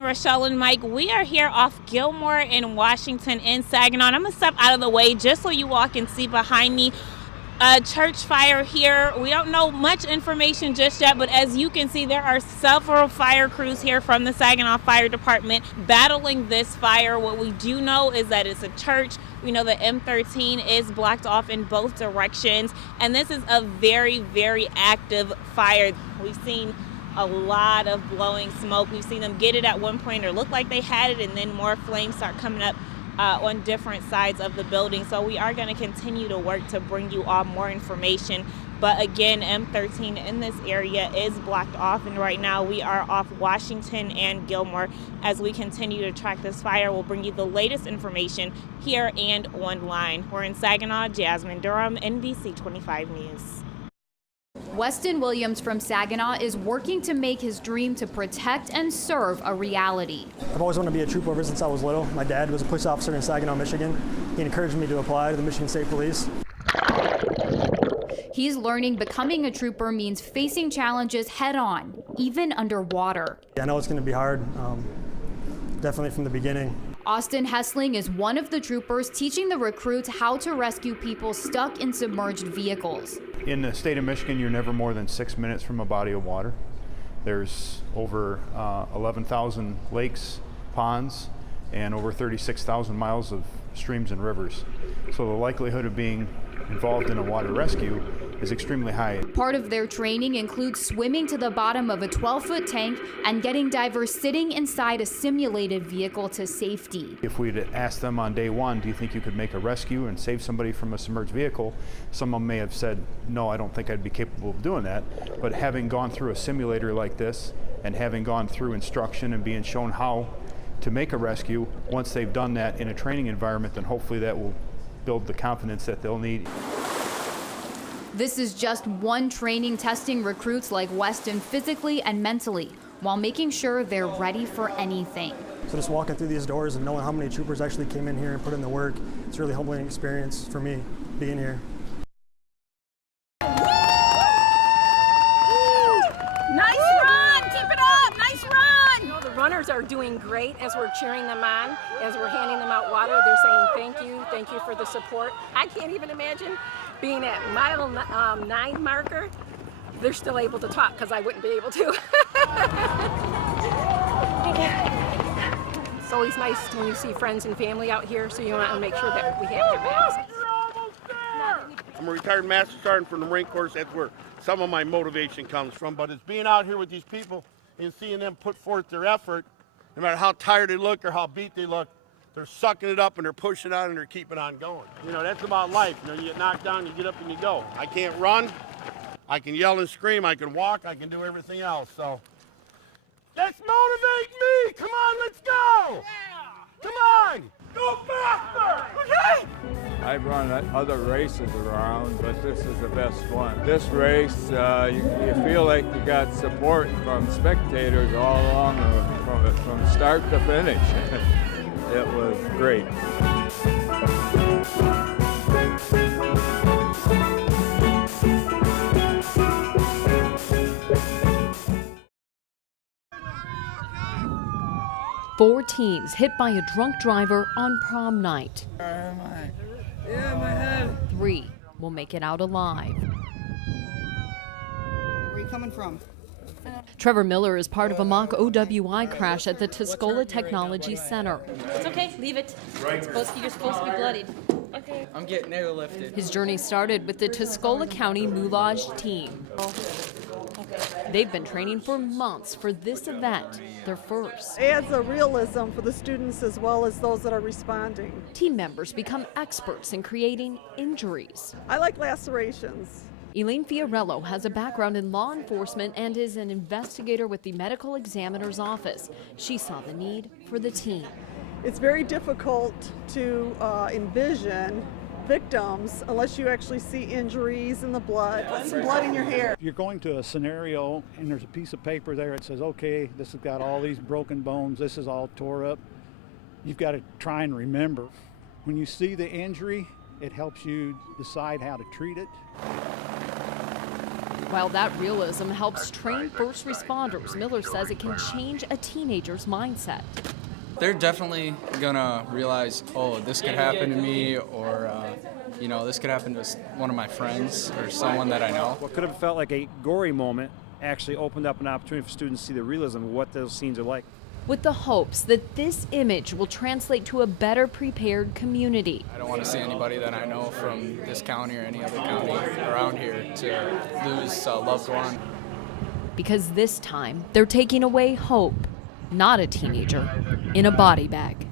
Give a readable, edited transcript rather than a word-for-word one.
Rochelle and Mike, we are here off Gilmore in Washington in Saginaw. And I'm going to step out of the way just so you all can see behind me a church fire here. We don't know much information just yet, but as you can see, there are several fire crews here from the Saginaw Fire Department battling this fire. What we do know is that it's a church. We know that M13 is blocked off in both directions, and this is a very, very active fire. We've seen a lot of blowing smoke. We've seen them get it at one point or look like they had it, and then more flames start coming up on different sides of the building. So we are going to continue to work to bring you all more information. But again, M13 in this area is blocked off, and right now we are off Washington and Gilmore. As we continue to track this fire, we'll bring you the latest information here and online. We're in Saginaw, Jasmine Durham, NBC 25 News. Weston Williams from Saginaw is working to make his dream to protect and serve a reality. I've always wanted to be a trooper ever since I was little. My dad was a police officer in Saginaw, Michigan. He encouraged me to apply to the Michigan State Police. He's learning becoming a trooper means facing challenges head on, even underwater. Yeah, I know it's going to be hard, definitely from the beginning. Austin Hessling is one of the troopers teaching the recruits how to rescue people stuck in submerged vehicles. In the state of Michigan, you're never more than 6 minutes from a body of water. There's over 11,000 lakes, ponds, and over 36,000 miles of streams and rivers. So the likelihood of being involved in a water rescue is extremely high. Part of their training includes swimming to the bottom of a 12-foot tank and getting divers sitting inside a simulated vehicle to safety. If we'd asked them on day one, do you think you could make a rescue and save somebody from a submerged vehicle, some of them may have said, no, I don't think I'd be capable of doing that. But having gone through a simulator like this and having gone through instruction and being shown how to make a rescue, once they've done that in a training environment, then hopefully that will build the confidence that they'll need. This is just one training testing recruits like Weston physically and mentally, while making sure they're ready for anything. So just walking through these doors and knowing how many troopers actually came in here and put in the work, it's a really humbling experience for me being here. Runners are doing great as we're cheering them on, as we're handing them out water. They're saying thank you for the support. I can't even imagine being at mile 9 marker. They're still able to talk because I wouldn't be able to. It's always nice when you see friends and family out here, so you want to make sure that we have their backs. I'm a retired Master Sergeant from the Marine Corps. That's where some of my motivation comes from. But it's being out here with these people and seeing them put forth their effort, no matter how tired they look or how beat they look, they're sucking it up and they're pushing on and they're keeping on going. You know, that's about life. You know, you get knocked down, you get up and you go. I can't run, I can yell and scream, I can walk, I can do everything else. So, let's motivate me. Come on, let's go. Yeah. Come on, go faster. Okay. I've run other races around, but this is the best one. This race, you feel like you got support from spectators all along from start to finish. It was great. Four teens hit by a drunk driver on prom night. Yeah, my head. 3 will make it out alive. Where are you coming from? Trevor Miller is part of a mock OWI crash at the Tuscola Technology Center. It's okay, leave it. You're supposed to be bloodied. Okay. I'm getting airlifted. His journey started with the Tuscola County Moulage team. They've been training for months for this event, their first. It adds a realism for the students as well as those that are responding. Team members become experts in creating injuries. I like lacerations. Elaine Fiorello has a background in law enforcement and is an investigator with the medical examiner's office. She saw the need for the team. It's very difficult to envision victims unless you actually see injuries in the blood. Put some blood in your hair. You're going to a scenario and there's a piece of paper there that says, okay, this has got all these broken bones, this is all tore up. You've got to try and remember. When you see the injury, it helps you decide how to treat it. While that realism helps train first responders, Miller says it can change a teenager's mindset. They're definitely gonna realize, oh, this could happen to me, or this could happen to one of my friends or someone that I know. What could have felt like a gory moment actually opened up an opportunity for students to see the realism of what those scenes are like. With the hopes that this image will translate to a better prepared community. I don't want to see anybody that I know from this county or any other county around here to lose a loved one. Because this time, they're taking away hope, not a teenager in a body bag.